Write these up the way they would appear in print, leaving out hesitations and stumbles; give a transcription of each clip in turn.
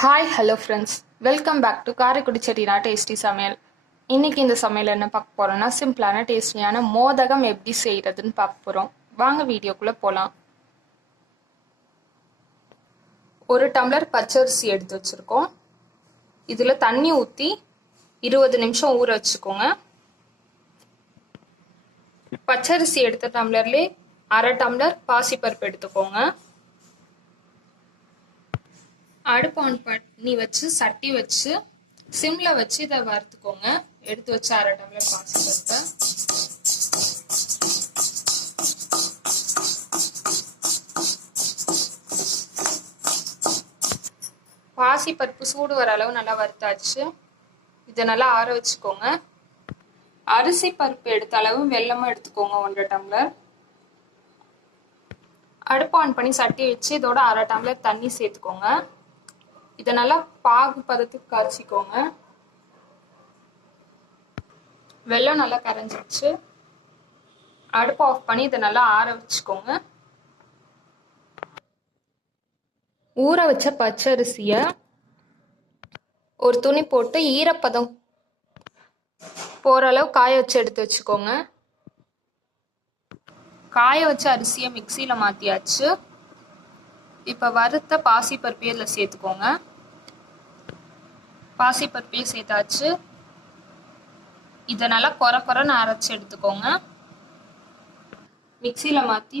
Hi hello friends, welcome back to Karaikudi செட்டினா tasty சமையல். இன்னைக்கு இந்த சமையல் என்ன பார்க்க போறோம்னா, சிம்பிளான டேஸ்டியான மோதகம் எப்படி செய்யறதுன்னு பார்க்க போறோம். வாங்க வீடியோக்குள்ள போகலாம். ஒரு டம்ளர் பச்சரிசி எடுத்து வச்சிருக்கோம். இதுல தண்ணி ஊற்றி 20 நிமிஷம் ஊற வச்சுக்கோங்க. பச்சரிசி எடுத்த டம்ளர்லேயே அரை டம்ளர் பாசிப்பருப்பு எடுத்துக்கோங்க. அடுப்பு ஆன் பண்ணி வச்சு சட்டி வச்சு சிம்ல வச்சு இதை வறுத்துக்கோங்க. எடுத்து வச்சு அரை டம்ளர் பாசிப்பருப்பை பாசிப்பருப்பு சூடு வர அளவு நல்லா வறுத்தாச்சு. இதை நல்லா ஆற வச்சுக்கோங்க. அரிசி பருப்பு எடுத்த அளவு வெல்லமும் எடுத்துக்கோங்க, 1.5 டம்ளர். அடுப்பு ஆன் பண்ணி சட்டி வச்சு இதோட அரை டம்ளர் தண்ணி சேர்த்துக்கோங்க. இதை நல்லா பாகு பதத்துக்கு கரைச்சிக்கோங்க. வெல்லம் நல்லா கரைஞ்சிருச்சு. அடுப்பு ஆஃப் பண்ணி இதை நல்லா ஆற வச்சுக்கோங்க. ஊற வச்ச பச்சரிசியை ஒரு துணி போட்டு ஈரப்பதம் போற அளவு காய வச்சு எடுத்து வச்சுக்கோங்க. காய வச்ச அரிசியை மிக்சியில மாத்தியாச்சு. இப்ப வறுத்த பாசிப்பருப்பையும் இதில் சேர்த்துக்கோங்க. பாசிப்பருப்பையும் சேர்த்தாச்சு. இதை நல்லா கொரன்னு அரைச்சி எடுத்துக்கோங்க. மிக்சியில மாத்தி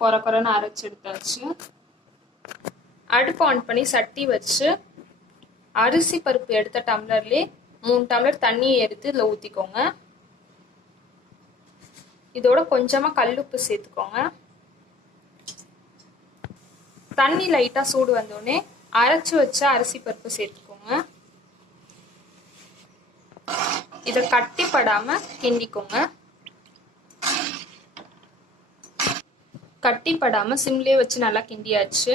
கொரன்னு அரைச்சி எடுத்தாச்சு. அடுப்பு ஆன் பண்ணி சட்டி வச்சு அரிசி பருப்பு எடுத்த டம்ளர்லேயே 3 டம்ளர் தண்ணியை எடுத்து இதில் ஊற்றிக்கோங்க. இதோட கொஞ்சமா கல்லுப்பு சேர்த்துக்கோங்க. தண்ணி லைட்டா சூடு வந்தோடனே அரைச்சு வச்ச அரிசி பருப்பு சேர்த்துக்கோங்க. இதை கட்டிப்படாம கிண்டிக்கோங்க. கட்டிப்படாம சிம்லேயே வச்சு நல்லா கிண்டியாச்சு.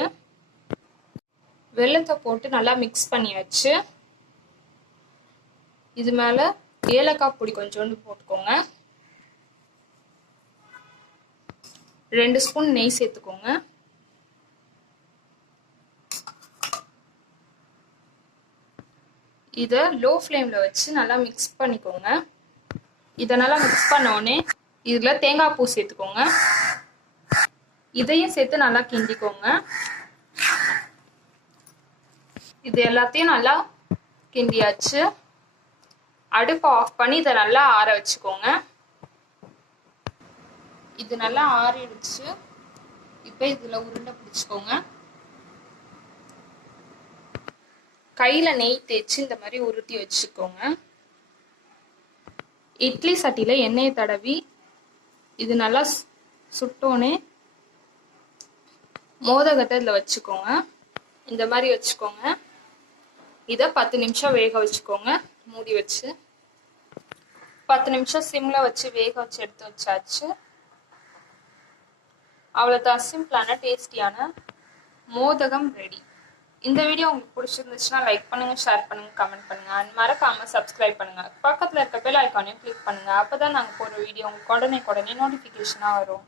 வெல்லத்தை போட்டு நல்லா மிக்ஸ் பண்ணியாச்சு. இது மேல ஏலக்காய் பொடி கொஞ்சோண்டு போட்டுக்கோங்க. 2 ஸ்பூன் நெய் சேர்த்துக்கோங்க. இதை லோ ஃப்ளேம்ல வச்சு நல்லா மிக்ஸ் பண்ணிக்கோங்க. இதை நல்லா மிக்ஸ் பண்ண உடனே இதுல தேங்காய் பூ சேர்த்துக்கோங்க. இதையும் சேர்த்து நல்லா கிண்டிக்கோங்க. இது எல்லாத்தையும் நல்லா கிண்டியாச்சு. அடுப்பை ஆஃப் பண்ணி இதை நல்லா ஆற வச்சுக்கோங்க. இது நல்லா ஆறிடுச்சு. இப்போ இதுல உருண்டை பிடிச்சுக்கோங்க. கையில நெய் தேய்ச்சி இந்த மாதிரி உருட்டி வச்சுக்கோங்க. இட்லி சட்டியில எண்ணெயை தடவி இது நல்லா சுட்டோனே மோதகத்தை இதுல வச்சுக்கோங்க. இந்த மாதிரி வச்சுக்கோங்க. இதை 10 நிமிஷம் வேக வச்சுக்கோங்க. மூடி வச்சு 10 நிமிஷம் சிம்ல வச்சு வேக வச்சு எடுத்து வச்சாச்சு. அவ்வளோதான், சிம்பிளான டேஸ்டியான மோதகம் ரெடி. இந்த வீடியோ உங்களுக்கு பிடிச்சிருந்துச்சுன்னா லைக் பண்ணுங்க, ஷேர் பண்ணுங்க, கமெண்ட் பண்ணுங்க. அண்ட் மறக்காம சப்ஸ்கிரைப் பண்ணுங்க. பக்கத்துல இருக்க பெல் ஐக்கானையும் கிளிக் பண்ணுங்க. அப்பதான் நாங்க போற வீடியோ உங்களுக்கு உடனே நோட்டிபிகேஷனா வரும்.